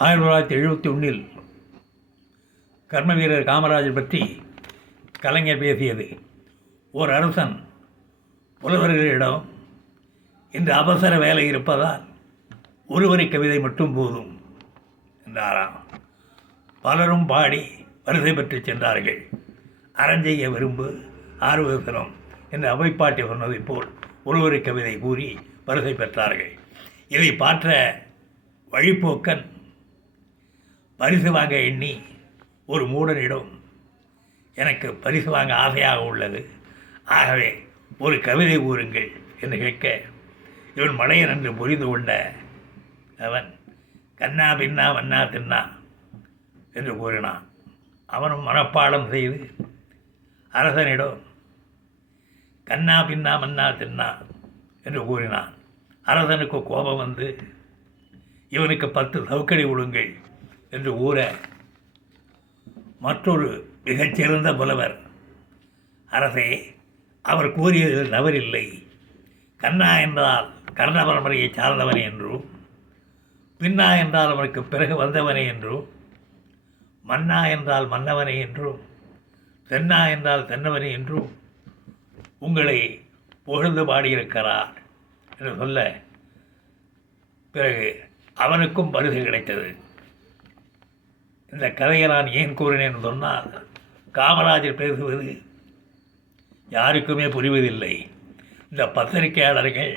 1971 கர்ம வீரர் காமராஜர் பற்றி கலைஞர் பேசியது. ஓர் அரசன் புலவர்களிடம் இன்று அவசர வேலை இருப்பதால் ஒருவரி கவிதை மட்டும் போதும் என்றாராம். பலரும் பாடி வரிசை பெற்று சென்றார்கள். அறஞ்செய்ய விரும்பு ஆர்வசனம் என்று அவைப்பாட்டி சொன்னதைப் போல் ஒருவரி கவிதை கூறி வரிசை பெற்றார்கள். இதை பார்த்த வழிப்போக்கன் பரிசு வாங்க எண்ணி ஒரு மூடனிடம், எனக்கு பரிசு வாங்க ஆசையாக உள்ளது, ஆகவே ஒரு கவிதை கூறுங்கள் என்று கேட்க, இவன் மடையன் என்று புரிந்து கொண்ட அவன் கண்ணா பின்னா மன்னா தின்னா என்று கூறினான். அவனும் மனப்பாடம் செய்து அரசனிடம் கண்ணா பின்னா மன்னா தின்னா என்று கூறினான். அரசனுக்கு கோபம் வந்து, இவனுக்கு 10 சவுக்கடி விடுங்கள் என்று கூற, மற்றொரு மிகச்சிறந்த புலவர், அரசே, அவர் கூறியதில் தவறில்லை. கண்ணா என்றால் கர்ண பரம்பரையை சார்ந்தவனே என்றும், பின்னா என்றால் அவனுக்கு பிறகு வந்தவனே என்றும், மன்னா என்றால் மன்னவனே என்றும், தென்னா என்றால் தென்னவனே என்றும் உங்களை புகழ்ந்து பாடியிருக்கிறார் என்று சொல்ல, பிறகு அவனுக்கும் பரிசு கிடைத்தது. இந்த கதையை நான் ஏன் கூறினேன் என்று சொன்னால், காமராஜர் பேசுவது யாருக்குமே புரிவதில்லை. இந்த பத்திரிகையாளர்கள்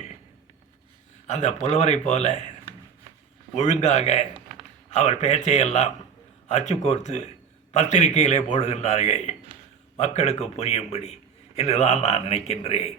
அந்த புலவரை போல ஒழுங்காக அவர் பேச்சையெல்லாம் அச்சுக்கோர்த்து பத்திரிகையிலே போடுகின்றார்கள், மக்களுக்கு புரியும்படி என்றுதான் நான் நினைக்கின்றேன்.